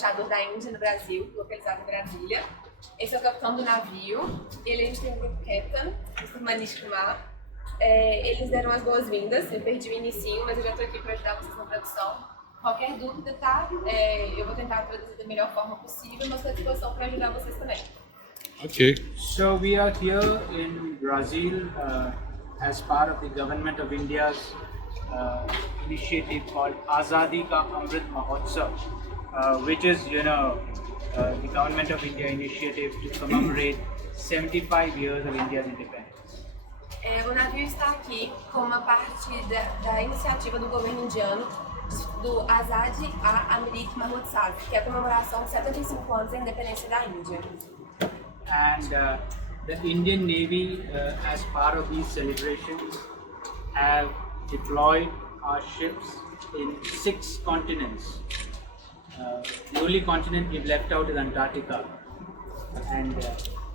Embaixador da Índia no Brasil, localizado em Brasília. Esse é o capitão do navio. A gente tem o grupo Captain, Manish Kumar. Eles deram as boas-vindas, eu perdi o inicinho, mas eu já estou aqui para ajudar vocês na tradução. Qualquer dúvida, tá? Eu vou tentar traduzir da melhor forma possível, mas estou à disposição para ajudar vocês também. Okay. So we are here in Brazil as part of the government of India's initiative called Azadi Ka Amrit Mahotsav, which is, the government of India initiative to commemorate 75 years of India's independence. O navio está aqui como uma parte da iniciativa do governo indiano do Azadi Amrit Mahotsav, que é a comemoração de 75 anos da independência da Índia. And the Indian Navy, as part of these celebrations, have deployed our ships in 6 continents. The only continent we've left out is Antarctica, and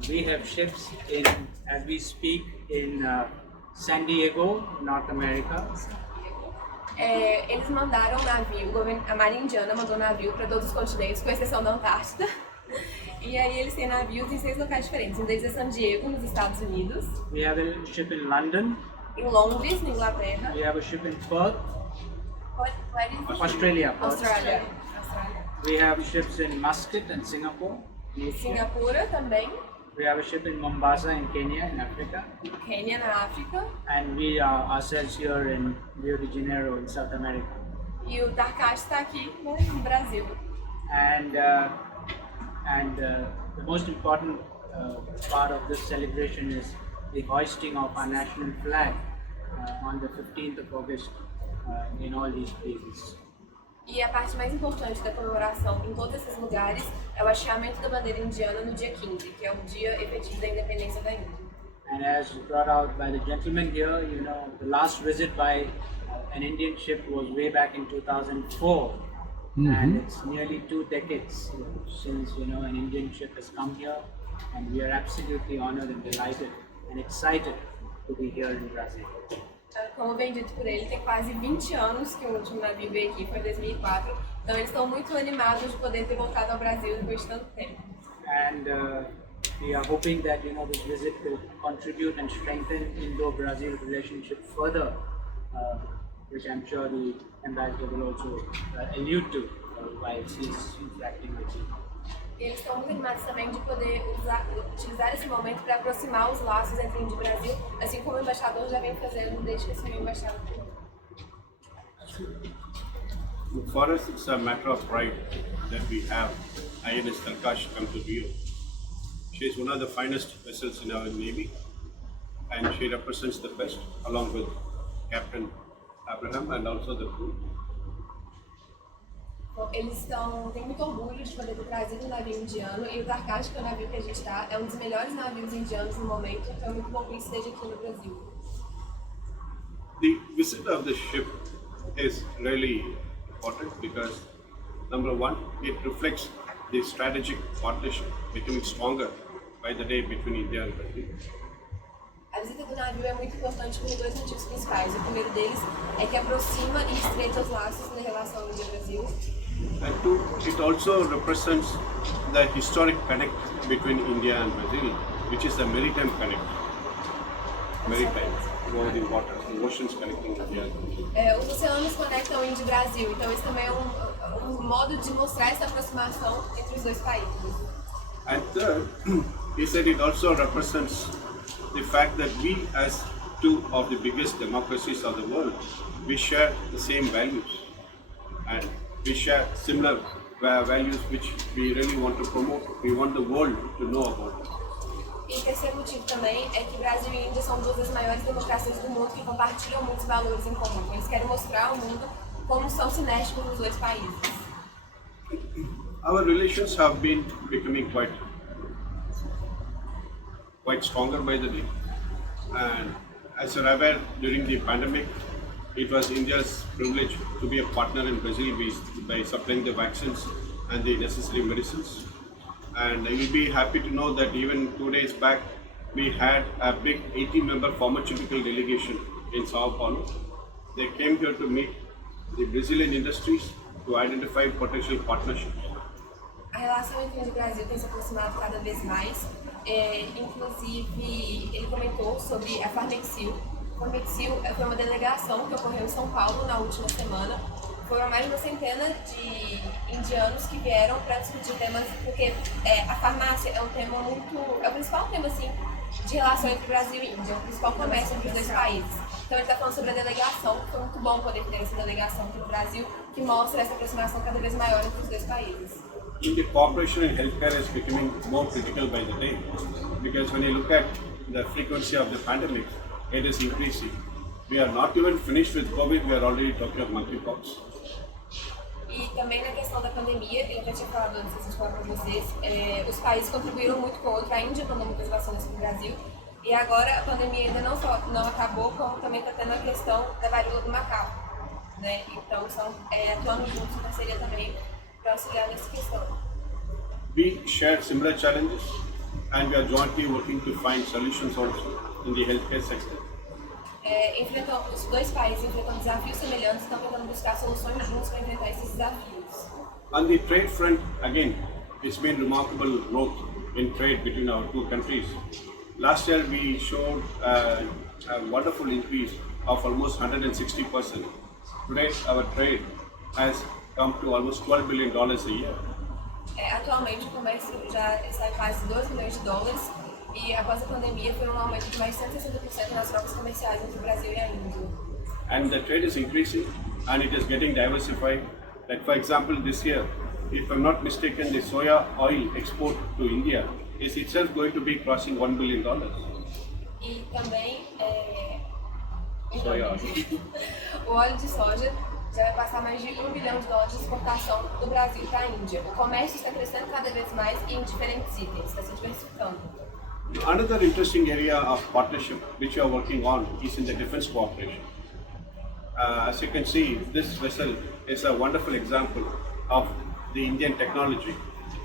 we have ships in, as we speak, in San Diego, North America. Eles mandaram navio, a Marinha Indiana mandou navio para todos os continentes, com exceção da Antártida. E aí eles têm navios em 6 locais diferentes. Um deles é San Diego, nos Estados Unidos. We have a ship in London. Em Londres, na Inglaterra. We have a ship in Perth, Australia. Australia. We have ships in Muscat and Singapore. Singapura também. We have a ship in Mombasa in Kenya, in Africa. Quênia, na África. And we are ourselves here in Rio de Janeiro, in South America. E o Tarkash está aqui no Brasil. And the most important part of this celebration is the hoisting of our national flag on the 15th of August in all these places. E a parte mais importante da comemoração em todos esses lugares é o hasteamento da bandeira indiana no dia 15, que é o dia efetivo da independência da Índia. And as brought out by the gentleman here, the last visit by an Indian ship was way back in 2004. And it's nearly 2 decades since an Indian ship has come here, and we are absolutely honored and delighted and excited to be here in Brazil. Como bem dito por ele, tem quase 20 anos que o último navio veio aqui, foi em 2004. Então eles estão muito animados de poder ter voltado ao Brasil depois de tanto tempo. And we are hoping that this visit will contribute and strengthen Indo-Brazil relationship further, which I'm sure the ambassador will also allude to while he's interacting with you. Eles estão muito animados também de poder utilizar esse momento para aproximar os laços entre Índia e Brasil, assim como o embaixador já vem fazendo desde que assumiu embaixada. For us, it's a matter of pride that we have INS Tarkash come to Rio. She is one of the finest vessels in our Navy, and she represents the best, along with Captain Abraham and also the crew. Bom, eles têm muito orgulho de poder ter trazido um navio indiano, e o Tarkash, que é o navio que a gente está, é um dos melhores navios indianos no momento, então é muito bom que ele esteja aqui no Brasil. The visit of the ship is really important because, number one, it reflects the strategic partnership becoming stronger by the day between India and Brazil. A visita do navio é muito importante por 2 motivos principais. O primeiro deles é que aproxima e estreita os laços na relação Índia-Brasil. And two, it also represents the historic connect between India and Brazil, which is the maritime connect. Maritime, over the water, the oceans connecting India and Brazil. Os oceanos conectam Índia e Brasil, então esse também é um modo de mostrar essa aproximação entre os dois países. And third, he said it also represents the fact that we, as 2 of the biggest democracies of the world, we share the same values, and we share similar values which we really want to promote. We want the world to know about it. E o terceiro motivo também é que Brasil e Índia são 2 das maiores democracias do mundo que compartilham muitos valores em comum. Eles querem mostrar ao mundo como são sinérgicos os 2 países. Our relations have been becoming quite stronger by the day, and as you're aware, during the pandemic, it was India's privilege to be a partner in Brazil by supplying the vaccines and the necessary medicines. And you'll be happy to know that even 2 days back, we had a big 80-member pharmaceutical delegation in Sao Paulo. They came here to meet the Brazilian industries to identify potential partnerships. relação entre Índia e Brasil tem se aproximado cada vez mais. Inclusive, ele comentou sobre a Farmexil. A Farmexil foi uma delegação que ocorreu em São Paulo na última semana. Foram mais de uma centena de indianos que vieram para discutir temas, porque a farmácia é um tema é o principal tema assim, de relação entre Brasil e Índia, é o principal comércio entre os dois países. Então ele está falando sobre a delegação, foi muito bom poder ter essa delegação aqui no Brasil, que mostra essa aproximação cada vez maior entre os dois países. India cooperation in healthcare is becoming more critical by the day, because when you look at the frequency of the pandemic, it is increasing. We are not even finished with COVID, we are already talking of monkeypox. E também na questão da pandemia, eu já tinha falado antes de falar para vocês, os países contribuíram muito com a Índia mandou muitas vacinas para o Brasil, e agora a pandemia ainda não só não acabou, como também está tendo a questão da varíola do macaco, né? Então estão atuando juntos em parceria também para auxiliar nessa questão. We share similar challenges and we are jointly working to find solutions also in the healthcare sector. Os dois países enfrentam desafios semelhantes, estão tentando buscar soluções juntos para enfrentar esses desafios. On the trade front, again, it's been remarkable growth in trade between our two countries. Last year we showed a wonderful increase of almost 160%. Today our trade has come to almost $12 billion a year. Atualmente o comércio já está em quase $2 bilhões e após a pandemia foi um aumento de mais 160% nas trocas comerciais entre o Brasil e a Índia. And the trade is increasing and it is getting diversified. Like for example this year, if I'm not mistaken, the soya oil export to India is itself going to be crossing $1 billion. E também Soya oil. o óleo de soja já vai passar mais de $1 bilhão de exportação do Brasil para a Índia. O comércio está crescendo cada vez mais em diferentes itens, está se diversificando. Another interesting area of partnership which we are working on is in the defense cooperation. As you can see, this vessel is a wonderful example of the Indian technology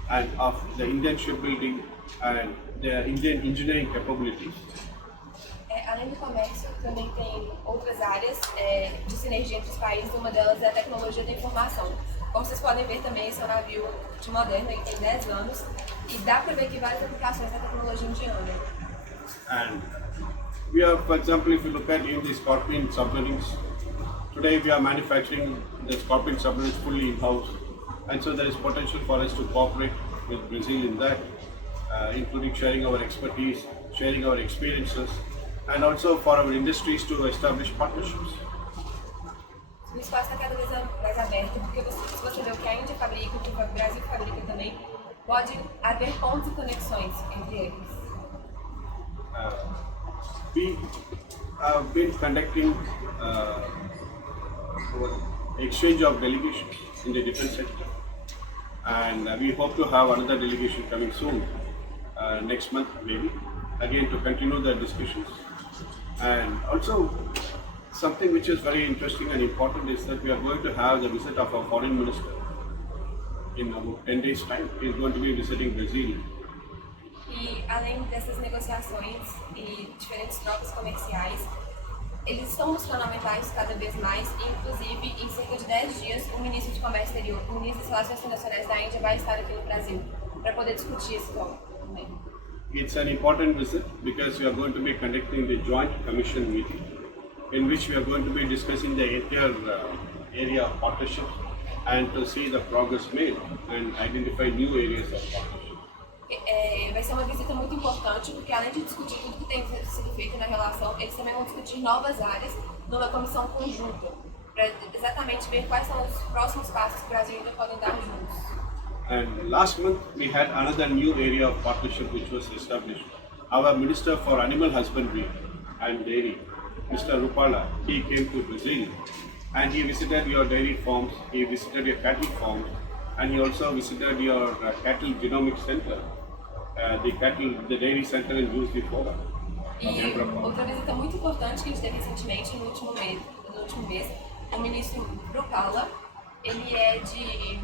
and of the Indian shipbuilding and the Indian engineering capabilities. Além do comércio, também tem outras áreas de sinergia entre os países, uma delas é a tecnologia da informação. Como vocês podem ver também, esse é um navio de moderno, ele tem 10 anos e dá para ver que várias aplicações da tecnologia indiana. And we are, for example, if you look at in the Scorpion submarines, today we are manufacturing the Scorpion submarines fully in-house, and so there is potential for us to cooperate with Brazil in that, including sharing our expertise, sharing our experiences, and also for our industries to establish partnerships. O espaço está cada vez mais aberto, porque se você vê o que a Índia fabrica, o que o Brasil fabrica também, pode haver pontos e conexões entre eles. We have been conducting exchange of delegations in the defense sector, and we hope to have another delegation coming soon, next month maybe, again to continue the discussions. And also something which is very interesting and important is that we are going to have the visit of our foreign minister in about 10 days time. He is going to be visiting Brazil. E além dessas negociações e diferentes trocas comerciais, eles estão buscando aumentar isso cada vez mais, e inclusive em cerca de 10 dias o ministro de Comércio Exterior, o ministro das Relações Internacionais da Índia vai estar aqui no Brasil para poder discutir esse tópico também. It's an important visit because we are going to be conducting the joint commission meeting in which we are going to be discussing the entire area of partnership and to see the progress made and identify new areas of partnership. Vai ser uma visita muito importante porque além de discutir tudo que tem sido feito na relação, eles também vão discutir novas áreas numa comissão conjunta para exatamente ver quais são os próximos passos que o Brasil ainda podem dar juntos. And last month we had another new area of partnership which was established. Our Minister for Animal Husbandry and Dairy, Mr. Rupala, he came to Brazil and he visited your dairy farms, he visited your cattle farms, and he also visited your cattle genomic center, the dairy center in Juiz de Fora. E outra visita muito importante que a gente teve recentemente, no último mês, o ministro Rupala, ele é de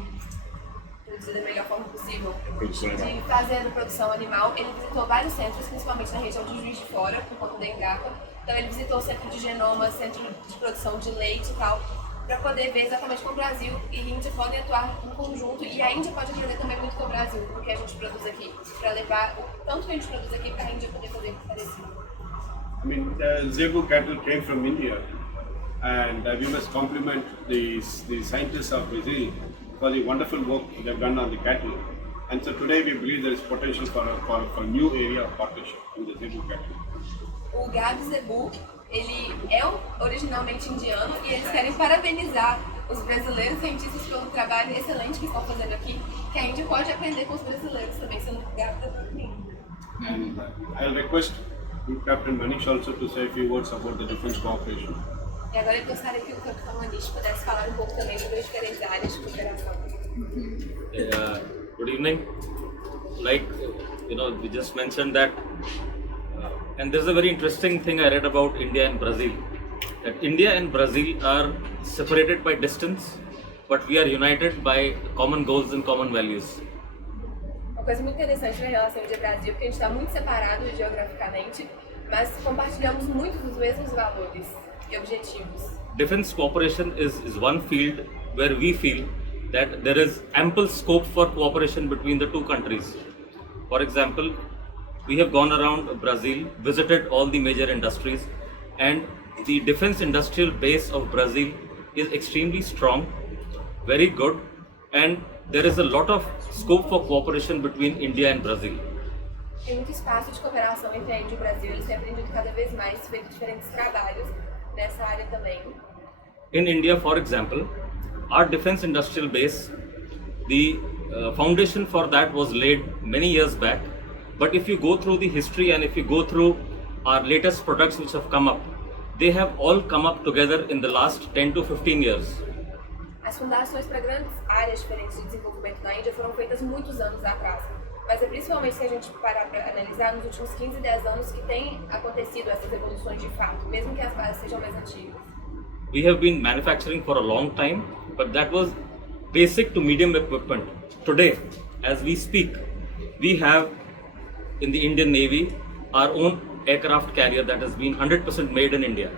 produzir da melhor forma possível, de fazer produção animal. Ele visitou vários centros, principalmente na região de Juiz de Fora, por conta da Embrapa. Então ele visitou o centro de genoma, centro de produção de leite e tal. para poder ver exatamente como o Brasil e a Índia podem atuar em conjunto, e a Índia pode aprender também muito com o Brasil, o que a gente produz aqui, para levar o tanto que a gente produz aqui para a Índia poder fazer parecido. I mean, the zebu cattle came from India, and we must compliment the scientists of Brazil for the wonderful work they've done on the cattle. And so today we believe there is potential for a new area of partnership in the zebu cattle. O gado zebu, ele é originalmente indiano e eles querem parabenizar os brasileiros cientistas pelo trabalho excelente que estão fazendo aqui, que a Índia pode aprender com os brasileiros também, sendo gado da Índia. And I'll request Captain Manish also to say a few words about the defense cooperation. E agora eu gostaria que o Capitão Manish pudesse falar um pouco também sobre as diferentes áreas de cooperação. Good evening. Like, we just mentioned that, and there's a very interesting thing I read about India and Brazil. That India and Brazil are separated by distance, but we are united by common goals and common values. Uma coisa muito interessante na relação Índia e Brasil, porque a gente está muito separado geograficamente, mas compartilhamos muitos dos mesmos valores e objetivos. Defense cooperation is one field where we feel that there is ample scope for cooperation between the two countries. For example, we have gone around Brazil, visited all the major industries, and the defense industrial base of Brazil is extremely strong, very good, and there is a lot of scope for cooperation between India and Brazil. Tem muito espaço de cooperação entre a Índia e o Brasil, eles têm aprendido cada vez mais, feito diferentes trabalhos nessa área também. In India, for example, our defense industrial base, the foundation for that was laid many years back. But if you go through the history and if you go through our latest products which have come up, they have all come up together in the last 10 to 15 years. As fundações para grandes áreas diferentes de desenvolvimento na Índia foram feitas muitos anos atrás. Mas é principalmente se a gente parar para analisar nos últimos 15, 10 anos que tem acontecido essas evoluções de fato, mesmo que as bases sejam mais antigas. We have been manufacturing for a long time, but that was basic to medium equipment. Today, as we speak, we have in the Indian Navy our own aircraft carrier that has been 100% made in India.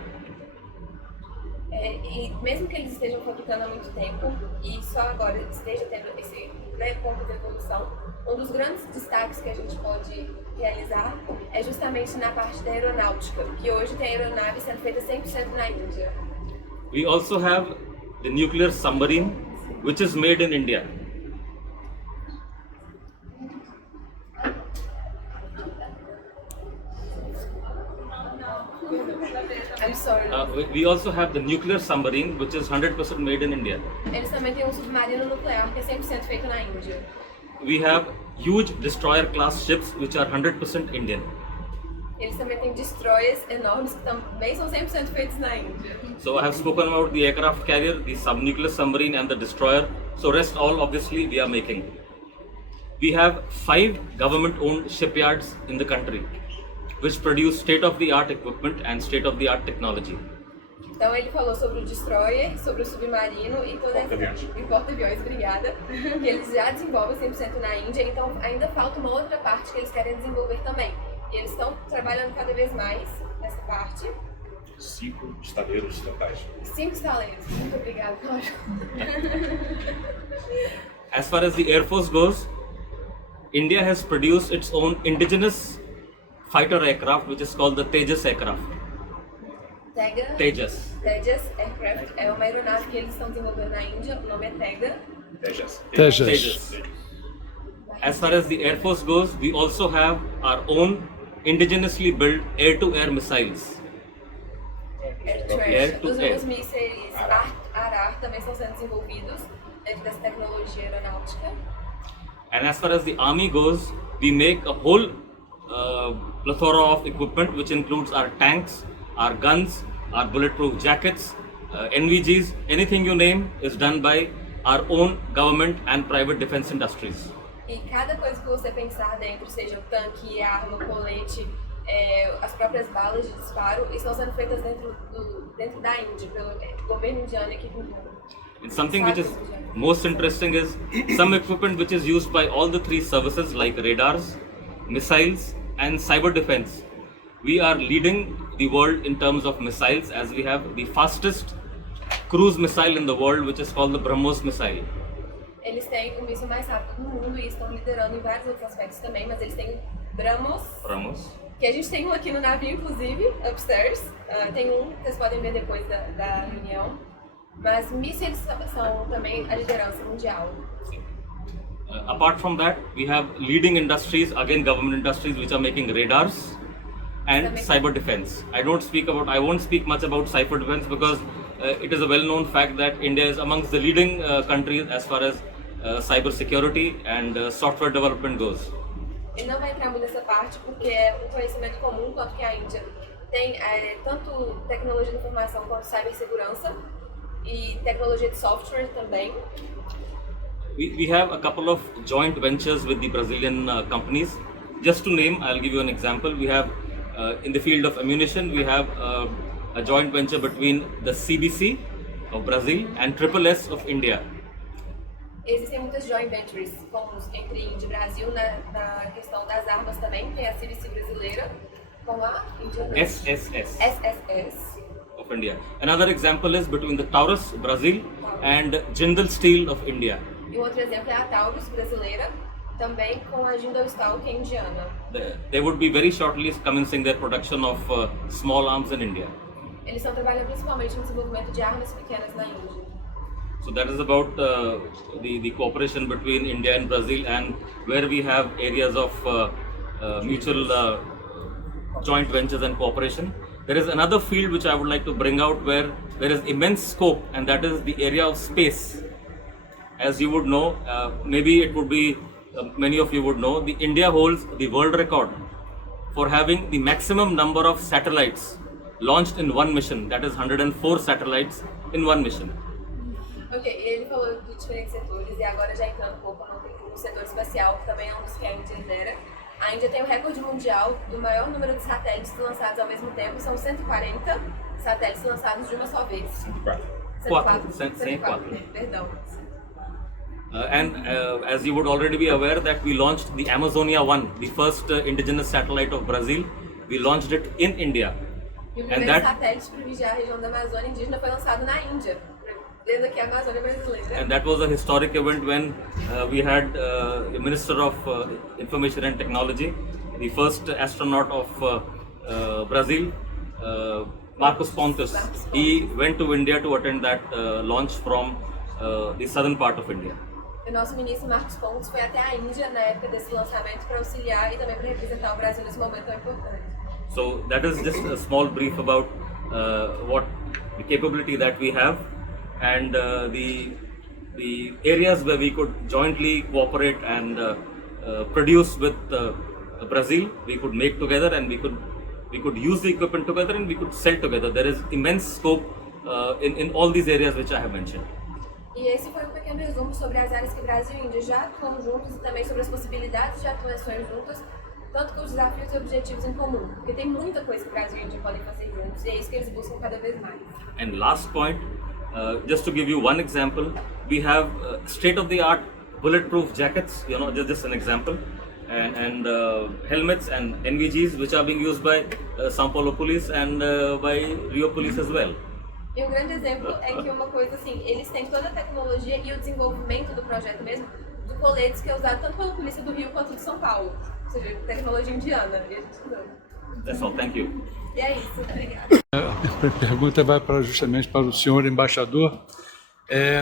E mesmo que eles estejam fabricando há muito tempo e só agora esteja tendo esse ponto de evolução, um dos grandes destaques que a gente pode realizar é justamente na parte da aeronáutica, que hoje tem aeronaves sendo feitas 100% na Índia. We also have the nuclear submarine, which is made in India. I'm sorry. We also have the nuclear submarine, which is 100% made in India. Eles também têm um submarino nuclear que é 100% feito na Índia. We have huge destroyer class ships, which are 100% Indian. Eles também têm destroyers enormes que também são 100% feitos na Índia. So I have spoken about the aircraft carrier, the nuclear submarine and the destroyer. So rest all obviously we are making. We have 5 government-owned shipyards in the country, which produce state-of-the-art equipment and state-of-the-art technology. Então ele falou sobre o destroyer, sobre o submarino e toda e porta-aviões, obrigada, que eles já desenvolvem 100% na Índia, então ainda falta uma outra parte que eles querem desenvolver também. E eles estão trabalhando cada vez mais nessa parte. 5 estaleiros totais. 5 estaleiros, muito obrigada pela ajuda. As far as the Air Force goes, India has produced its own indigenous fighter aircraft, which is called the Tejas aircraft. Tejas Aircraft é uma aeronave que eles estão desenvolvendo na Índia, o nome é Tejas. Tejas. As far as the Air Force goes, we also have our own indigenously built air-to-air missiles. Os mísseis ARAR também estão sendo desenvolvidos dentro dessa tecnologia aeronáutica. And as far as the Army goes, we make a whole plethora of equipment, which includes our tanks, our guns, our bulletproof jackets, NVGs, anything you name is done by our own government and private defense industries. E cada coisa que você pensar dentro, seja o tanque, a arma, o colete, as próprias balas de disparo, estão sendo feitas dentro da Índia, pelo governo indiano aqui com And something which is most interesting is some equipment which is used by all the 3 services like radars, missiles and cyber defense. We are leading the world in terms of missiles, as we have the fastest cruise missile in the world, which is called the BrahMos missile. Eles têm o míssil mais rápido do mundo e estão liderando em vários outros aspectos também, mas eles têm o BrahMos, que a gente tem um aqui no navio, inclusive, upstairs. Tem um que vocês podem ver depois da reunião. Mas mísseis são também a liderança mundial. Apart from that, we have leading industries, again government industries, which are making radars and cyber defense. I won't speak much about cyber defense because it is a well-known fact that India is amongst the leading countries as far as cyber security and software development goes. Ele não vai entrar muito nessa parte porque é um conhecimento comum quanto que a Índia tem tanto tecnologia de informação quanto cibersegurança e tecnologia de software também. We have a couple of joint ventures with the Brazilian companies. Just to name, I'll give you an example. We have in the field of ammunition, we have a joint venture between the CBC of Brazil and SSS of India. Existem muitas joint ventures entre Índia e Brasil na questão das armas também. Tem a CBC brasileira com a SSS of India. Another example is between the Taurus, Brazil, and Jindal Steel of India. E outro exemplo é a Taurus brasileira, também com a Jindal Steel, que é indiana. They would be very shortly commencing their production of small arms in India. Eles estão trabalhando principalmente no desenvolvimento de armas pequenas na Índia. So that is about the cooperation between India and Brazil, and where we have areas of mutual joint ventures and cooperation. There is another field which I would like to bring out where there is immense scope, and that is the area of space. As you would know, maybe it would be, many of you would know, India holds the world record for having the maximum number of satellites launched in one mission, that is 104 satellites in one mission. Ok, ele falou de diferentes setores e agora já entrando um pouco no setor espacial, que também é um dos que a Índia lidera. A Índia tem o recorde mundial do maior número de satélites lançados ao mesmo tempo, são 140 satélites lançados de uma só vez. 104, perdão. As you would already be aware that we launched the Amazonia 1, the first indigenous satellite of Brazil. We launched it in India. E o primeiro satélite para vigiar a região da Amazônia indígena foi lançado na Índia, dentro aqui a Amazônia brasileira. And that was a historic event when we had the Minister of Information and Technology, the first astronaut of Brazil, Marcos Pontes. He went to India to attend that launch from the southern part of India. O nosso ministro Marcos Pontes foi até a Índia na época desse lançamento para auxiliar e também para representar o Brasil nesse momento tão importante. So that is just a small brief about what the capability that we have and the areas where we could jointly cooperate and produce with Brazil. We could make together and we could use the equipment together and we could sell together. There is immense scope in all these areas which I have mentioned. E esse foi um pequeno resumo sobre as áreas que Brasil e Índia já atuam juntos e também sobre as possibilidades de atuações juntas, tanto com os desafios e objetivos em comum, porque tem muita coisa que Brasil e Índia podem fazer juntos e é isso que eles buscam cada vez mais. And last point, just to give you one example, we have state-of-the-art bulletproof jackets, just an example, and helmets and NVGs which are being used by São Paulo Police and by Rio Police as well. E um grande exemplo é que uma coisa assim, eles têm toda a tecnologia e o desenvolvimento do projeto mesmo, de coletes que é usado tanto pela polícia do Rio quanto de São Paulo, ou seja, tecnologia indiana, e a gente não. That's all, thank you. E é isso, obrigada. A pergunta vai justamente para o senhor embaixador.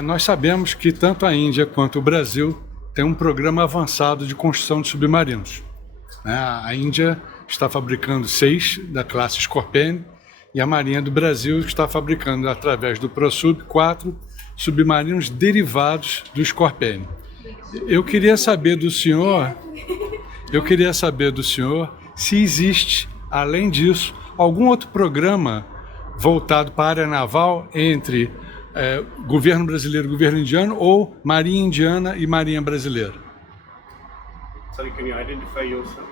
Nós sabemos que tanto a Índia quanto o Brasil têm um programa avançado de construção de submarinos. A Índia está fabricando 6 da classe Scorpion e a Marinha do Brasil está fabricando, através do ProSub, 4 submarinos derivados do Scorpion. Eu queria saber do senhor se existe, além disso, algum outro programa voltado para a área naval entre governo brasileiro e governo indiano ou Marinha Indiana e Marinha Brasileira? Sorry, can you identify yourself?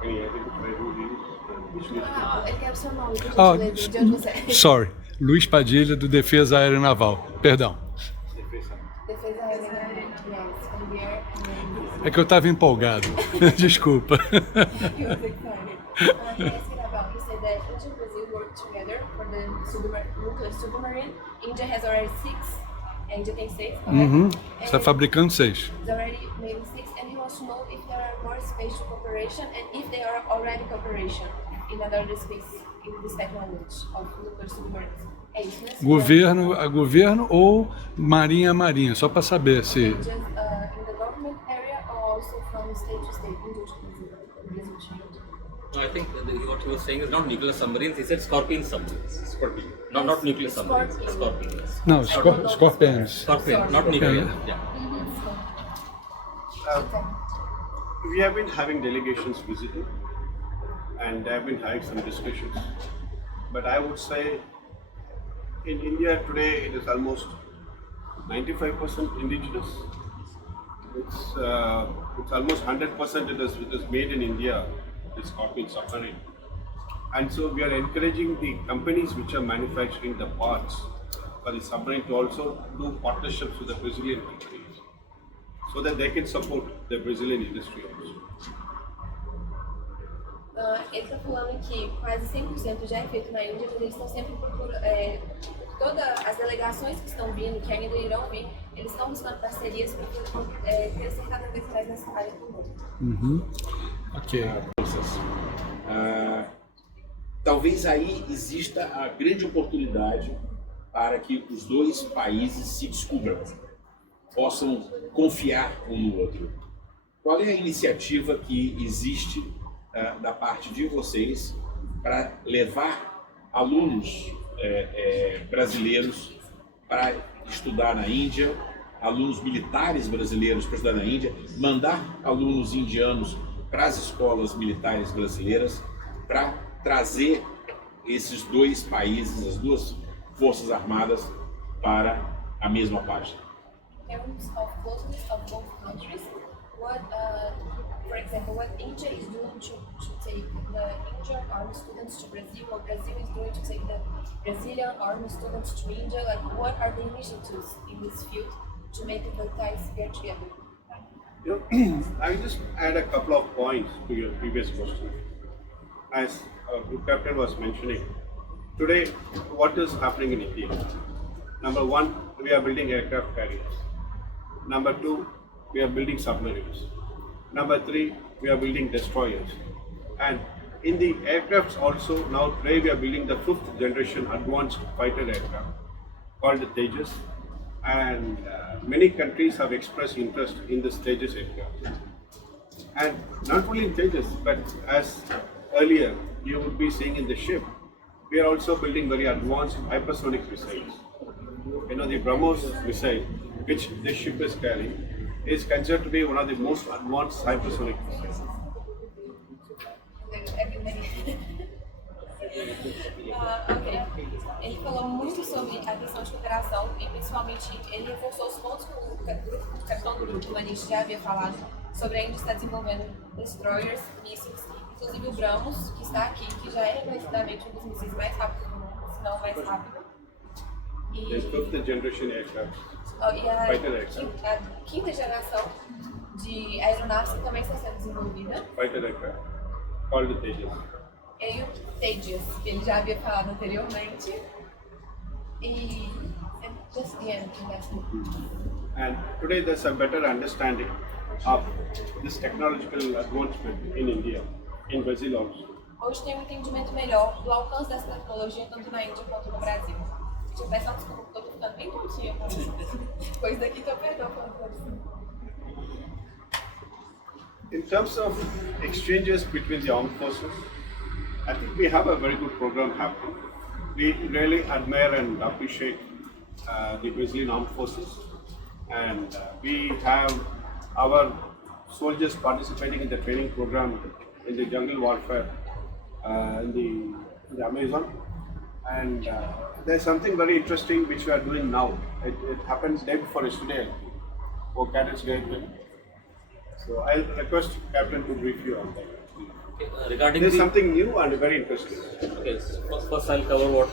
Can you identify who it is? Ele quer o seu nome, de onde você é. Sorry, Luiz Padilha, do Defesa Aérea Naval. Perdão. Defesa Aérea, É que eu estava empolgado. Desculpa. He was excited. Can I ask you about, you said that each of Brazil work together for the nuclear submarine. India has already 6. India tem 6, correct? Está fabricando 6. He's already made 6, and he wants to know if there are more space to cooperation and if they are already cooperation in other space in this technology of nuclear submarines. É isso, né? Governo a governo ou marinha a marinha, só para saber se... Just in the government area or also from state to state? Brasil tinha. No, I think what he was saying is not nuclear submarines. He said Scorpion submarines. Scorpion. Not nuclear submarines. Scorpion. Yes. Não, Scorpions. Scorpion, not nuclear. Yeah. We have been having delegations visiting and have been having some discussions. But I would say in India today it is almost 95% indigenous. It's almost 100% it is made in India, the Scorpion submarine. And so we are encouraging the companies which are manufacturing the parts for the submarine to also do partnerships with the Brazilian companies so that they can support the Brazilian industry also. Ele está falando que quase 100% já é feito na Índia, mas eles estão sempre procurando, todas as delegações que estão vindo, que ainda irão vir, eles estão buscando parcerias para crescer cada vez mais nessa área do mundo. Ok. Talvez aí exista a grande oportunidade para que os dois países se descubram, possam confiar um no outro. Qual é a iniciativa que existe da parte de vocês para levar alunos brasileiros para estudar na Índia, alunos militares brasileiros para estudar na Índia, mandar alunos indianos para as escolas militares brasileiras, para trazer esses dois países, as duas forças armadas, para a mesma página? Terms of closeness of both countries, what, for example, what India is doing to take the Indian army students to Brazil, or Brazil is doing to take the Brazilian army students to India, like what are the initiatives in this field to make the ties get together? I will just add a couple of points to your previous question. As Group Captain was mentioning, today what is happening in India? Number one, we are building aircraft carriers. Number two, we are building submarines. Number three, we are building destroyers. And in the aircrafts also, now today we are building the 5th generation advanced fighter aircraft called the Tejas. And many countries have expressed interest in this Tejas aircraft. And not only in Tejas, but as earlier you would be seeing in the ship, we are also building very advanced hypersonic missiles. You know, the BrahMos missile, which this ship is carrying, is considered to be one of the most advanced hypersonic missiles. Ok. Ele falou muito sobre a questão de cooperação e principalmente ele reforçou os pontos que o capitão do grupo, o Manish, já havia falado sobre a Índia estar desenvolvendo destroyers, mísseis, inclusive o BrahMos, que está aqui, que já é reconhecidamente um dos mísseis mais rápidos do mundo, se não o mais rápido. The 5th generation aircraft. E Fighter aircraft. a quinta geração de aeronaves que também está sendo desenvolvida. Fighter aircraft called the Tejas. E o Tejas, que ele já havia falado anteriormente. E just the end, that's it. And today there's a better understanding of this technological advancement in India, in Brazil also. Hoje tem entendimento melhor do alcance dessa tecnologia tanto na Índia quanto no Brasil. Deixa eu peço desculpa, estou ficando bem tontinha. Pois daqui estou perdão por isso. In terms of exchanges between the armed forces, I think we have a very good program happening. We really admire and appreciate the Brazilian armed forces, and we have our soldiers participating in the training program in the jungle warfare in the Amazon. And there's something very interesting which we are doing now. It happened day before yesterday for cadets guidance. So I'll request Captain to brief you on that. Okay, regarding There's something new and very interesting. Okay, so first I'll cover what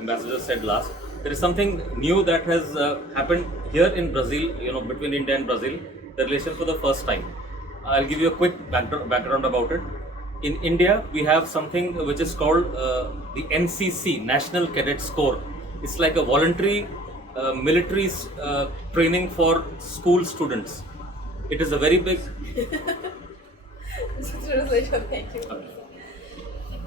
Ambassador said last. There is something new that has happened here in Brazil, between India and Brazil, the relations for the first time. I'll give you a quick background about it. In India, we have something which is called the NCC, National Cadets Corps. It's like a voluntary military training for school students. It is a very big. Thank you.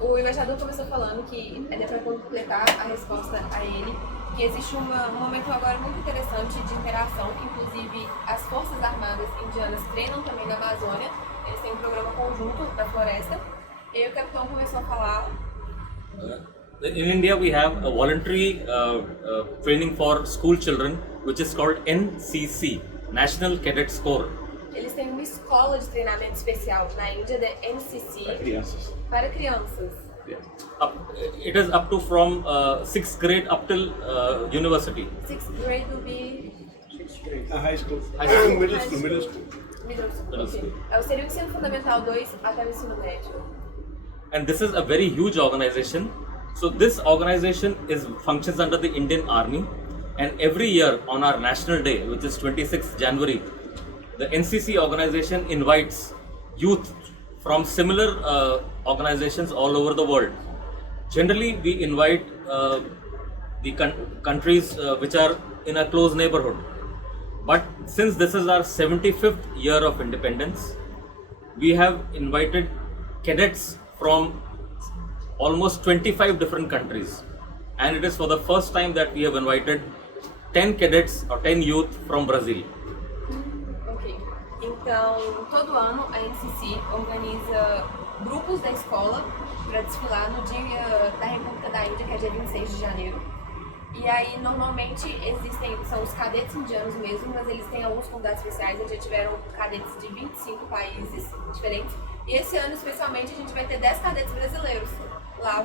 O embaixador começou falando que, para completar a resposta a ele, que existe um momento agora muito interessante de interação, que inclusive as Forças Armadas Indianas treinam também na Amazônia, eles têm um programa conjunto na floresta, e aí o capitão começou a falar... In India, we have a voluntary training for school children, which is called NCC, National Cadets Corps. Eles têm uma escola de treinamento especial na Índia, da NCC, para crianças. It is up to from 6th grade up till university. 6th grade will be... High school. Middle school. Okay. Seria o ensino fundamental 2 até o ensino médio. And this is a very huge organization. So this organization functions under the Indian Army, and every year on our national day, which is 26th January, the NCC organization invites youth from similar organizations all over the world. Generally, we invite the countries which are in a close neighborhood. But since this is our 75th year of independence, we have invited cadets from almost 25 different countries. And it is for the first time that we have invited 10 cadets or 10 youth from Brazil. Então, todo ano a NCC organiza grupos da escola para desfilar no Dia da República da Índia, que é dia 26 de janeiro. E aí, normalmente, são os cadetes indianos mesmo, mas eles têm alguns convidados especiais. Já tiveram cadetes de 25 países diferentes. E esse ano, especialmente, a gente vai ter 10 cadetes brasileiros lá.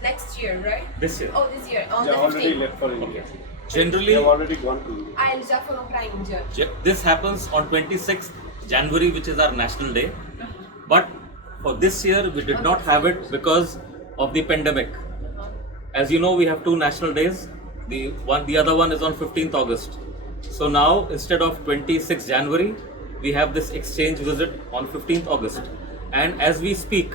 Next year, right? This year. Oh, this year. On They the already 15th. left for India. Generally, They have already gone to India. Eles já foram para a Índia. this happens on 26th January, which is our national day. But for this year, we did not have it because of the pandemic. As you know, we have two national days. The other one is on 15th August. So now, instead of 26th January, we have this exchange visit on 15th August. And as we speak,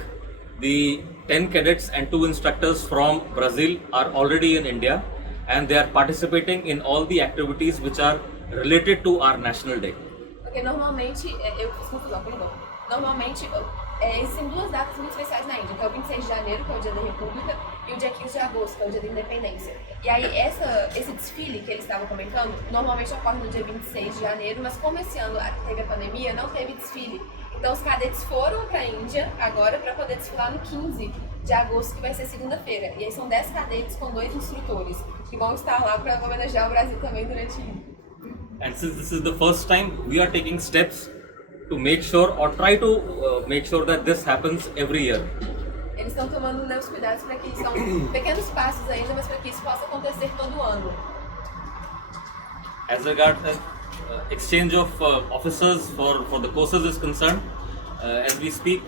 the 10 cadets and 2 instructors from Brazil are already in India, and they are participating in all the activities which are related to our national day. Porque normalmente, eu fiz confusão, perdão. Normalmente, existem duas datas muito especiais na Índia, que é o 26 de janeiro, que é o dia da República, e o dia 15 de agosto, que é o dia da Independência. E aí, esse desfile que eles estavam comentando, normalmente ocorre no dia 26 de janeiro, mas como esse ano teve a pandemia, não teve desfile. Então, os cadetes foram para a Índia agora para poder desfilar no 15 de agosto, que vai ser segunda-feira. E aí são 10 cadetes com 2 instrutores, que vão estar lá para homenagear o Brasil também durante... And since this is the first time, we are taking steps to make sure or try to make sure that this happens every year. Eles estão tomando os cuidados para que são pequenos passos ainda, mas para que isso possa acontecer todo ano. As regards exchange of officers for the courses is concerned, as we speak,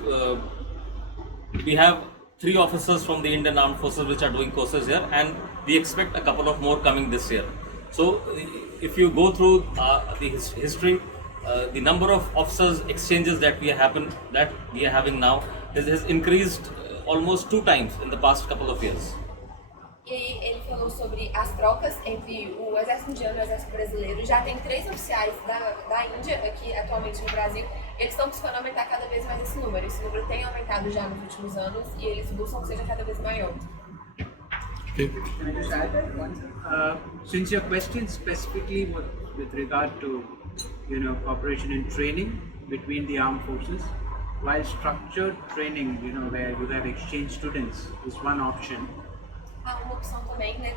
we have 3 officers from the Indian Armed Forces which are doing courses here, and we expect a couple of more coming this year. So, if you go through the history, the number of officers exchanges that we are having now has increased almost 2 times in the past couple of years. E aí ele falou sobre as trocas entre o exército indiano e o exército brasileiro. Já tem 3 oficiais da Índia aqui atualmente no Brasil. Eles estão buscando aumentar cada vez mais esse número. Esse número tem aumentado já nos últimos anos e eles buscam que seja cada vez maior. Can I just add one? Since your question specifically was with regard to, cooperation and training between the armed forces, while structured training, where you have exchange students is one option. Há uma opção também, né,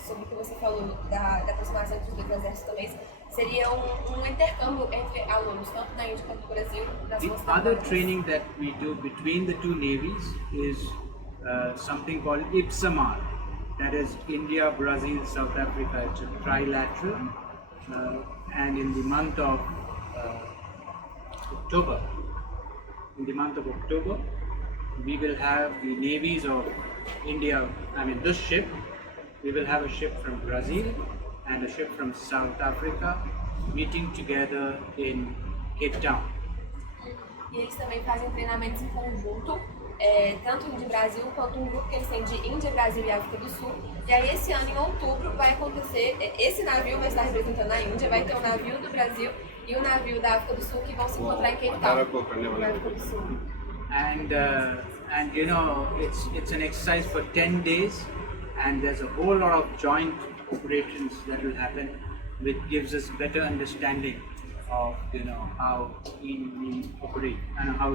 sobre o que você falou da aproximação entre os 2 exércitos também, seria um intercâmbio entre alunos, tanto na Índia quanto no Brasil. The other training that we do between the 2 navies is something called IPSAMAR. That is India, Brazil, South Africa. It's a trilateral, and in the month of October, we will have the navies of India. This ship, we will have a ship from Brazil and a ship from South Africa meeting together in Cape Town. E eles também fazem treinamentos em conjunto, tanto de Brasil quanto um grupo que eles têm de Índia, Brasil e África do Sul. E aí esse ano, em outubro, vai acontecer, esse navio vai estar representando a Índia, vai ter um navio do Brasil e um navio da África do Sul que vão se encontrar em Cape Town, na África do Sul. And you know, it's an exercise for 10 days, and there's a whole lot of joint operations that will happen, which gives us better understanding of, you know, how we operate and how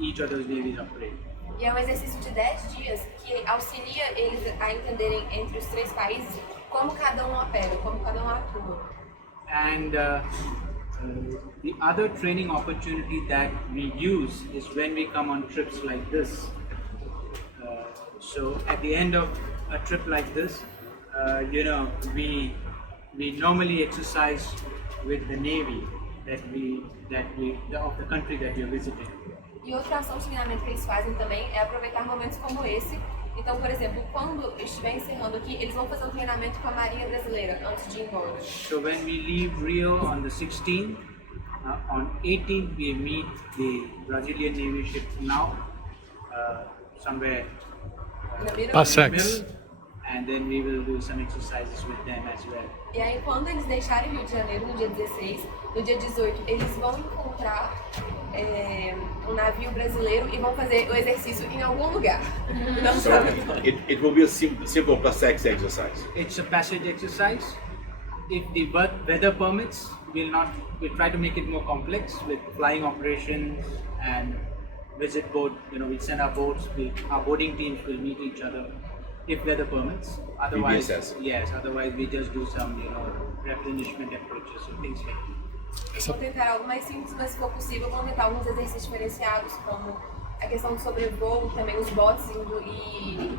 each of those navies operate. E é um exercício de 10 dias que auxilia eles a entenderem entre os 3 países como cada um opera, como cada um atua. And the other training opportunity that we use is when we come on trips like this. So at the end of a trip like this, you know, we normally exercise with the navy of the country that we are visiting. E outra ação de treinamento que eles fazem também é aproveitar momentos como esse. Então, por exemplo, quando estiver encerrando aqui, eles vão fazer um treinamento com a Marinha Brasileira antes de ir embora. So when we leave Rio on the 16th, on 18th we meet the Brazilian Navy ship now, somewhere Passex. and then we will do some exercises with them as well. E aí, quando eles deixarem Rio de Janeiro no dia 16, no dia 18, eles vão encontrar um navio brasileiro e vão fazer o exercício em algum lugar. Não So sabe. it will be a simple Passex exercise. It's a passage exercise. If the weather permits, we'll try to make it more complex with flying operations and visit boat. You know, we send our boats. Our boarding teams will meet each other if weather permits. Otherwise, VBSS. yes. Otherwise, we just do some, you know, replenishment approaches and things like that. Eles vão tentar algo mais simples, mas se for possível, vão tentar alguns exercícios diferenciados, como a questão do sobrevoo, também os botes indo e...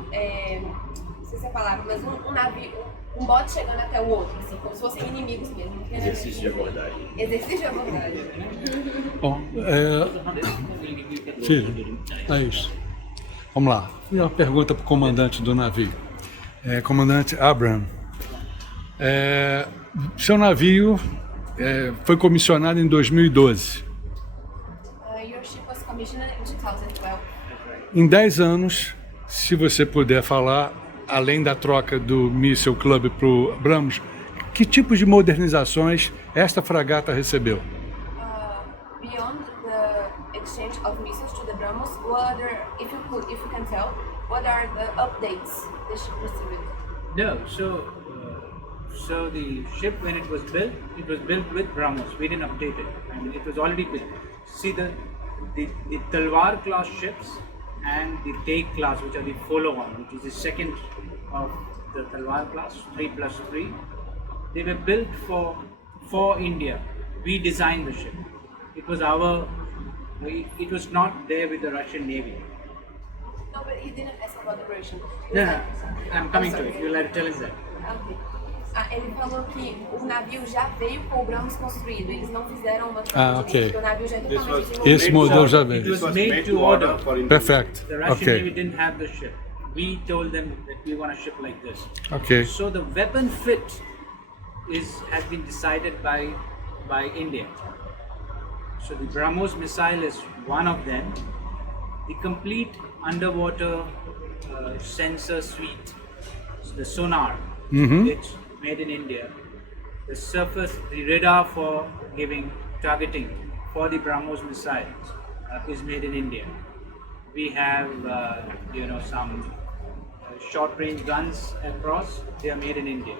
não sei se é a palavra, mas um navio, um bote chegando até o outro, assim, como se fossem inimigos mesmo. Exercício de abordagem. Exercício de abordagem. Bom, filho, é isso. Vamos lá. Uma pergunta para o comandante do navio. Comandante Abraham, seu navio foi comissionado em 2012. Your ship was commissioned in 2012. Em 10 anos, se você puder falar, além da troca do Missile Club para o BrahMos, que tipos de modernizações esta fragata recebeu? Beyond the exchange of missiles to the BrahMos, if you can tell, what are the updates the ship received? No, so the ship, when it was built with BrahMos. We didn't update it. I mean, it was already built. See the Talwar class ships and the Teak class, which are the follow-on, which is the second of the Talwar class, 3+3. They were built for India. We designed the ship. It was not there with the Russian Navy. No, but he didn't ask about the Russian. No, I'm coming to it. You'll have to tell us that. Okay. Ele falou que o navio já veio com o BrahMos construído, eles não fizeram uma troca de ok. o navio já é totalmente desenvolvido. Esse modelo já It veio. was made to order. for India. Perfeito. The Russian Navy Ok. didn't have the ship. We told them that we want a ship like this. Ok. So the weapon fit has been decided by India. So the BrahMos missile is one of them. The complete underwater sensor suite, the sonar, it's made in India. The surface, the radar for giving targeting for the BrahMos missiles is made in India. We have, some short-range guns across. They are made in India.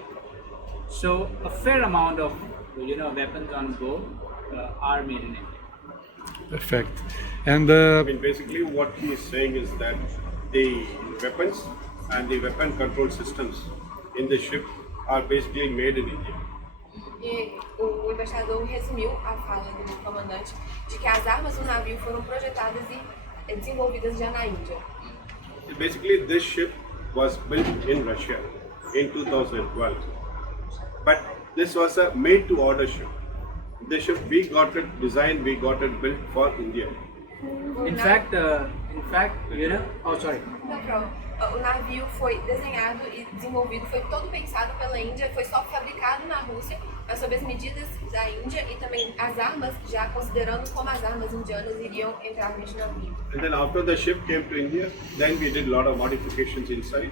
So a fair amount of, weapons on board are made in India. Perfeito. And I mean, basically what he is saying is that the weapons and the weapon control systems in the ship are basically made in India. E o embaixador resumiu a fala do comandante de que as armas do navio foram projetadas e desenvolvidas já na Índia. Basically, this ship was built in Russia in 2012, but this was a made-to-order ship. The ship, we got it designed, we got it built for India. In fact, oh sorry. No problem. o navio foi desenhado e desenvolvido, foi todo pensado pela Índia, foi só fabricado na Rússia, mas sob as medidas da Índia e também as armas, já considerando como as armas indianas iriam entrar neste navio. And then after the ship came to India, then we did a lot of modifications inside,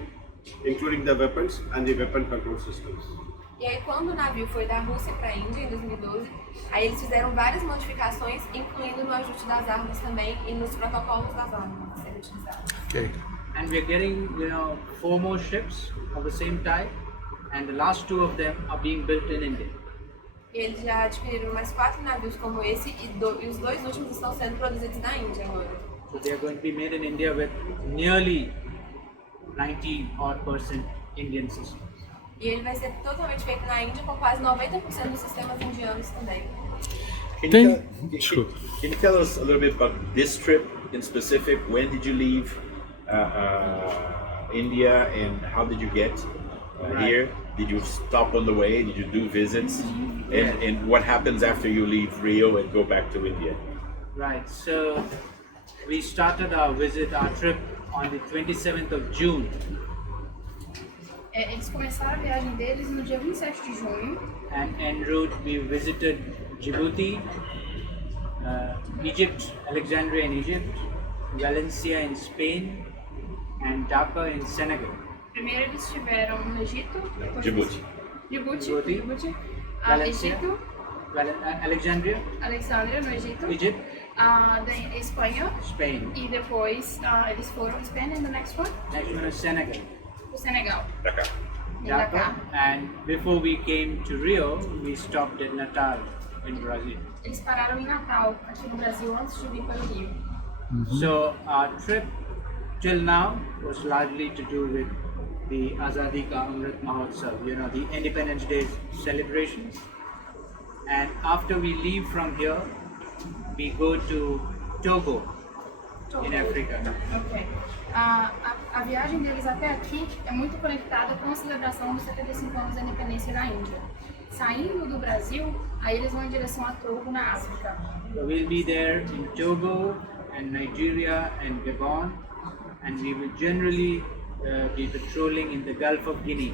including the weapons and the weapon control systems. E aí, quando o navio foi da Rússia para a Índia, em 2012, aí eles fizeram várias modificações, incluindo no ajuste das armas também e nos protocolos das armas a serem utilizadas. Ok. And we're getting, 4 more ships of the same type, and the last 2 of them are being built in India. E eles já adquiriram mais 4 navios como esse e os 2 últimos estão sendo produzidos na Índia agora. So they are going to be made in India with nearly 90% Indian systems. E ele vai ser totalmente feito na Índia com quase 90% dos sistemas indianos também. Tem... Can Desculpa. you tell us a little bit about this trip in specific? When did you leave India and how did you get here? Did you stop on the way? Did you do visits? And what happens after you leave Rio and go back to India? Right, so we started our trip on the 27th of June. Eles começaram a viagem deles no dia 27 de junho. And en route we visited Djibouti, Egypt, Alexandria in Egypt, Valencia in Spain, and Dhaka in Senegal. Primeiro eles estiveram no Egito, depois Djibouti. Djibouti, Valencia, Egito, Alexandria, Alexandria no Egito, Egypt, da Espanha Spain. e depois eles foram Spain and the next one, Next one is Senegal, o Senegal. Dakar. Dhaka. And before we came to Rio, we stopped at Natal in Brazil. Eles pararam em Natal, aqui no Brasil, antes de vir para o Rio. So our trip till now was largely to do with the Azadi Ka Amrit Mahotsav, the Independence Day celebrations. And after we leave from here, we go to Togo in Africa. Ok. A viagem deles até aqui é muito conectada com a celebração dos 75 anos da independência da Índia. Saindo do Brasil, aí eles vão em direção a Togo, na África. So we'll be there in Togo and Nigeria and Gabon, and we will generally be patrolling in the Gulf of Guinea.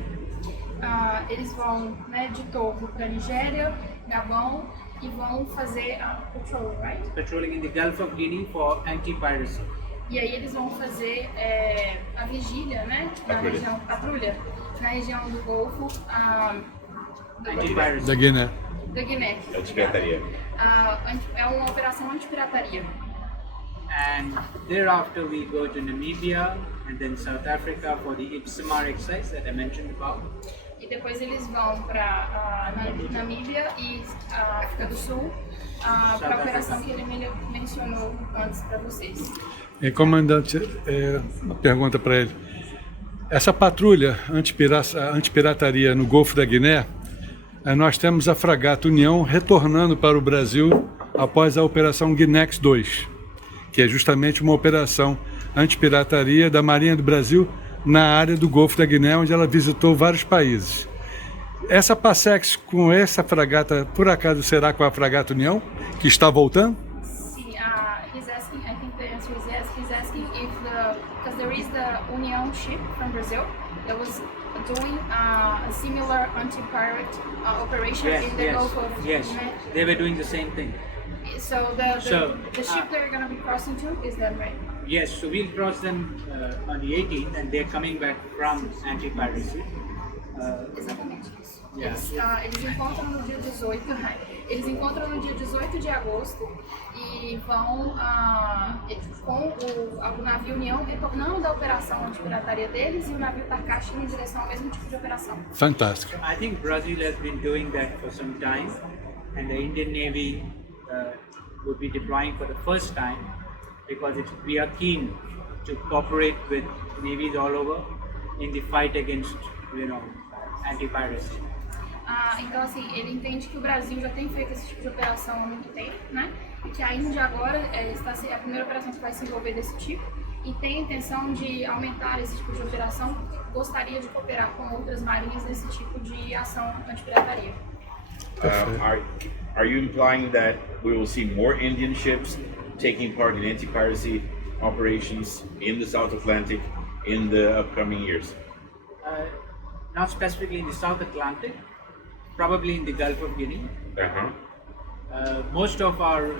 Eles vão de Togo para Nigéria, Gabão e vão fazer patrol, right? Patrolling in the Gulf of Guinea for anti-piracy. E aí eles vão fazer a vigília, né? Na região, patrulha, na região do Golfo, Anti-piracy. Da Guiné. da Guiné. Anti-pirataria. É uma operação antipirataria. And thereafter we go to Namibia and then South Africa for the Ipsimar exercise that I mentioned about. E depois eles vão para Namíbia e a África do Sul para a operação que ele mencionou antes para vocês. E, comandante, uma pergunta para ele. Essa patrulha antipirataria no Golfo da Guiné, nós temos a fragata União retornando para o Brasil após a Operação Guinex 2, que é justamente uma operação antipirataria da Marinha do Brasil na área do Golfo da Guiné, onde ela visitou vários países. Essa Passex com essa fragata, por acaso, será com a fragata União, que está voltando? Sim, he's asking, I think the answer is yes. He's asking if because there is the União ship from Brazil that was doing a similar anti-pirate operation in the Gulf of Guinea. They were doing the same thing. So the ship they're going to be crossing to, is that right? Yes, so we'll cross them on the 18th and they're coming back from anti-piracy. Exatamente isso. Yeah. Eles encontram no dia 18, eles encontram no dia 18 de agosto e vão com o navio União retornando da operação antipirataria deles e o navio Tarkash em direção ao mesmo tipo de operação. Fantástico. I think Brazil has been doing that for some time and the Indian Navy would be deploying for the first time because we are keen to cooperate with navies all over in the fight against, anti-piracy. Então, assim, ele entende que o Brasil já tem feito esse tipo de operação há muito tempo, né? E que a Índia agora está a primeira operação que vai se envolver desse tipo e tem a intenção de aumentar esse tipo de operação, gostaria de cooperar com outras marinhas nesse tipo de ação antipirataria. Are you implying that we will see more Indian ships taking part in anti-piracy operations in the South Atlantic in the upcoming years? Not specifically in the South Atlantic, probably in the Gulf of Guinea. Most of our,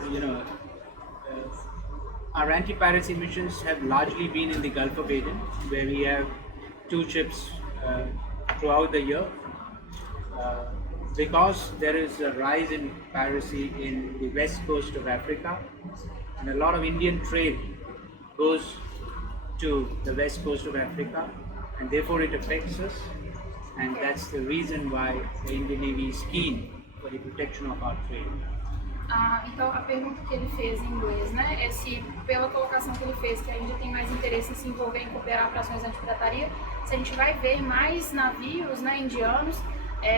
our anti-piracy missions have largely been in the Gulf of Aden, where we have 2 ships throughout the year. Because there is a rise in piracy in the west coast of Africa, and a lot of Indian trade goes to the west coast of Africa, and therefore it affects us, and that's the reason why the Indian Navy is keen for the protection of our trade. Então a pergunta que ele fez em inglês, né, é se pela colocação que ele fez que a Índia tem mais interesse em se envolver em cooperar para ações antipirataria, se a gente vai ver mais navios, né, indianos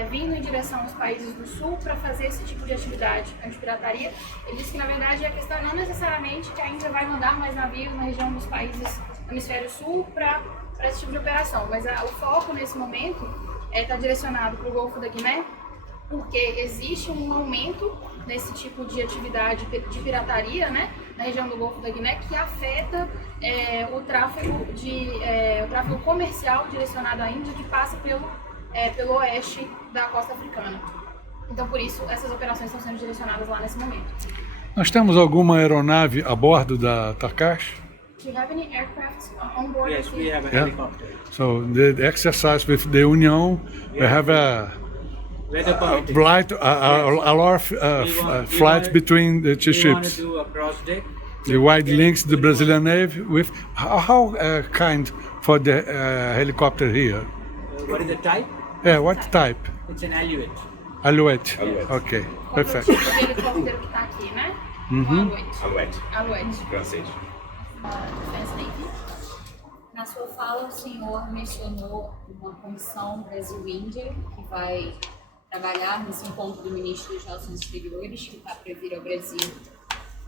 vindo em direção aos países do sul para fazer esse tipo de atividade antipirataria. Ele disse que na verdade a questão não necessariamente que a Índia vai mandar mais navios na região dos países do hemisfério sul para esse tipo de operação, mas o foco nesse momento está direcionado para o Golfo da Guiné, porque existe um aumento nesse tipo de atividade de pirataria, né, na região do Golfo da Guiné, que afeta o tráfego comercial direcionado à Índia, que passa pelo oeste da costa africana. Então, por isso, essas operações estão sendo direcionadas lá nesse momento. Nós temos alguma aeronave a bordo da Tarkash? Do you have any aircraft on board? Yes, we have a helicopter. So the exercise with the Union, we have a flight, a lot of flights between the 2 ships. We want to do a cross deck. The wide links the Brazilian Navy with how kind for the helicopter here? What is the type? Yeah, what type? It's an Alouette. Alouette. Okay, perfect. O helicóptero que está aqui, né? Alouette. Alouette. Francês. Defense Navy. Na sua fala, o senhor mencionou uma comissão Brasil-Índia que vai trabalhar nesse encontro do ministro das Relações Exteriores, que está para vir ao Brasil.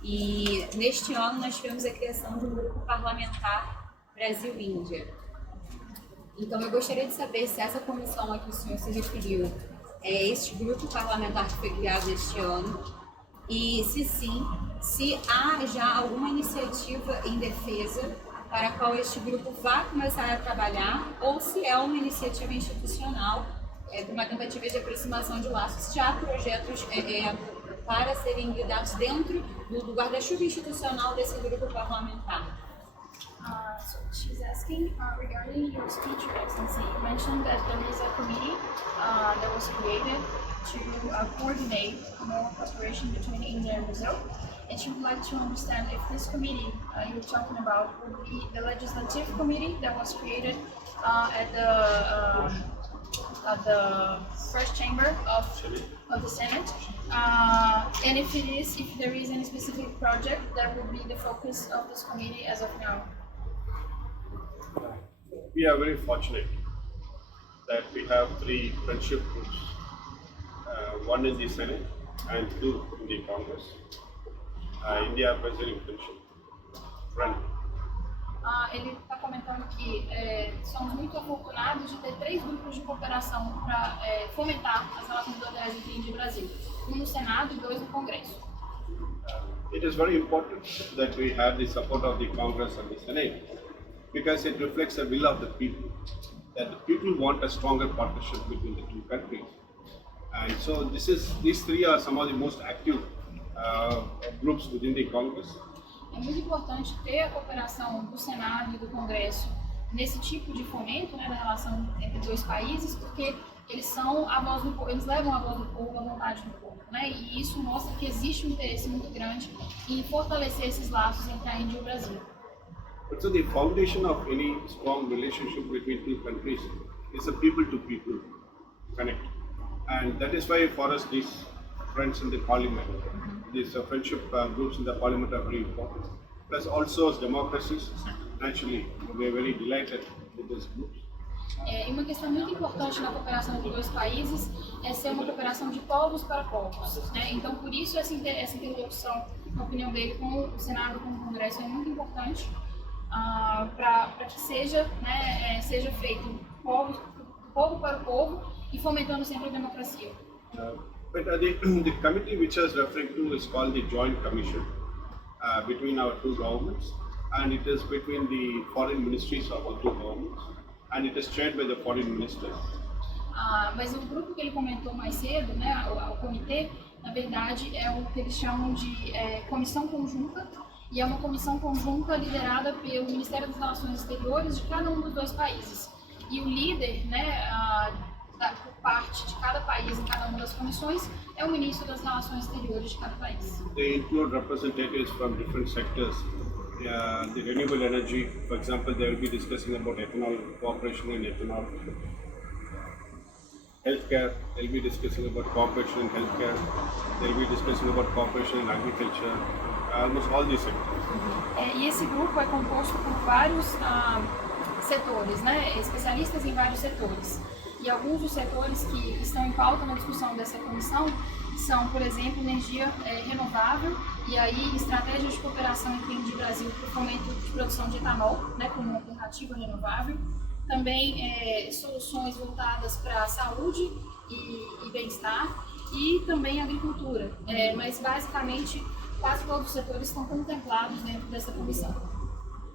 E neste ano nós tivemos a criação de um grupo parlamentar Brasil-Índia. Então eu gostaria de saber se essa comissão a que o senhor se referiu é este grupo parlamentar que foi criado este ano, e se sim, se há já alguma iniciativa em defesa para a qual este grupo vai começar a trabalhar, ou se é uma iniciativa institucional de uma tentativa de aproximação de laços, já há projetos para serem lidados dentro do guarda-chuva institucional desse grupo parlamentar. So she's asking regarding your speech, Your Excellency. You mentioned that there is a committee that was created to coordinate more cooperation between India and Brazil. And she would like to understand if this committee you're talking about would be the legislative committee that was created at the first chamber of the Senate, and if there is any specific project that would be the focus of this committee as of now. We are very fortunate that we have 3 friendship groups, 1 in the Senate and 2 in the Congress. India Brazil Friendship Friend. Ele está comentando que somos muito afortunados de ter 3 grupos de cooperação para fomentar as relações bilaterais entre Índia e Brasil, 1 no Senado e 2 no Congresso. It is very important that we have the support of the Congress and the Senate, because it reflects the will of the people, that the people want a stronger partnership between the 2 countries. And so these 3 are some of the most active groups within the Congress. É muito importante ter a cooperação do Senado e do Congresso nesse tipo de fomento, né, da relação entre 2 países, porque eles são a voz do povo, eles levam a voz do povo, a vontade do povo, né? E isso mostra que existe um interesse muito grande em fortalecer esses laços entre a Índia e o Brasil. But so the foundation of any strong relationship between 2 countries is a people-to-people connect, and that is why for us these friends in the parliament, these friendship groups in the parliament are very important. Plus also as democracies, naturally we are very delighted with these groups. E uma questão muito importante na cooperação entre 2 países é ser uma cooperação de povos para povos, né? Então, por isso essa interlocução, na opinião dele, com o Senado, com o Congresso é muito importante para que seja feito povo para o povo e fomentando sempre a democracia. But the committee which I was referring to is called the Joint Commission between our 2 governments, and it is between the foreign ministries of the two governments, and it is chaired by the foreign minister. Mas o grupo que ele comentou mais cedo, né, o comitê, na verdade é o que eles chamam de comissão conjunta, e é uma comissão conjunta liderada pelo Ministério das Relações Exteriores de cada um dos dois países. E o líder, né, por parte de cada país em cada uma das comissões é o ministro das Relações Exteriores de cada país. They include representatives from different sectors. The renewable energy, for example, they will be discussing about ethanol, cooperation in ethanol. Healthcare, they'll be discussing about cooperation in healthcare. They'll be discussing about cooperation in agriculture. Almost all these sectors. E esse grupo é composto por vários setores, né? Especialistas em vários setores. E alguns dos setores que estão em pauta na discussão dessa comissão são, por exemplo, energia renovável, e aí estratégias de cooperação entre Índia e Brasil para o fomento de produção de etanol, né, como uma alternativa renovável. Também soluções voltadas para a saúde e bem-estar, e também agricultura. Mas basicamente quase todos os setores estão contemplados dentro dessa comissão.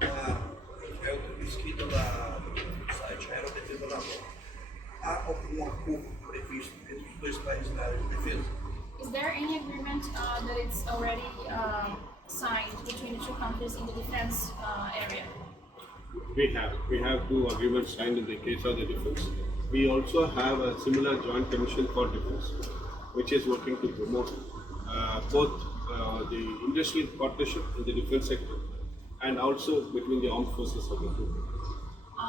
É escrito no site Aerodefesa Naval. Há algum acordo previsto entre os dois países na área de defesa? Is there any agreement that it's already signed between the two countries in the defense area? We have two agreements signed in the case of the defense. We also have a similar joint commission for defense, which is working to promote both the industrial partnership in the defense sector and also between the armed forces of the two.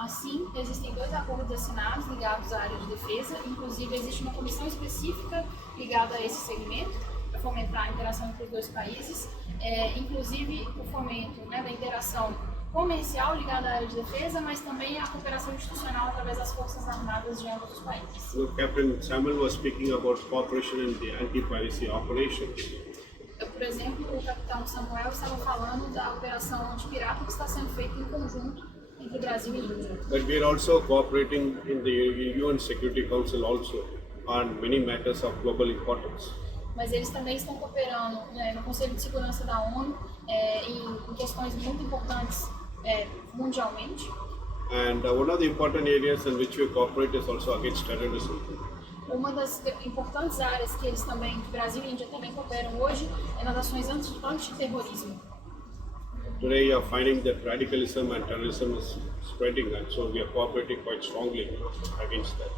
Sim, existem dois acordos assinados ligados à área de defesa, inclusive existe uma comissão específica ligada a esse segmento, para fomentar a interação entre os dois países, inclusive o fomento, né, da interação comercial ligada à área de defesa, mas também a cooperação institucional através das forças armadas de ambos os países. Captain Samuel was speaking about cooperation in the anti-piracy operations. Por exemplo, o capitão Samuel estava falando da operação antipirata que está sendo feita em conjunto entre Brasil e Índia. But we are also cooperating in the UN Security Council also on many matters of global importance. Mas eles também estão cooperando, né, no Conselho de Segurança da ONU em questões muito importantes mundialmente. And one of the important areas in which we cooperate is also against terrorism. Uma das importantes áreas que eles também, que Brasil e Índia também cooperam hoje, é nas ações antiterrorismo. Today, you are finding that radicalism and terrorism is spreading, and so we are cooperating quite strongly against that.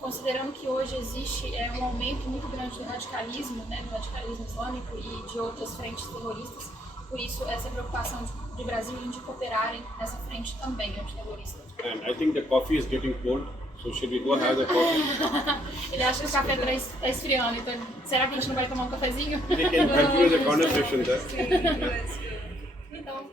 Considerando que hoje existe um aumento muito grande do radicalismo, né, do radicalismo islâmico e de outras frentes terroristas, por isso essa preocupação de Brasil e Índia cooperarem nessa frente também antiterrorista. And I think the coffee is getting cold, so should we go have a coffee? Ele acha que o café está esfriando, então será que a gente não vai tomar um cafezinho? We can continue the conversation there. Sim, então,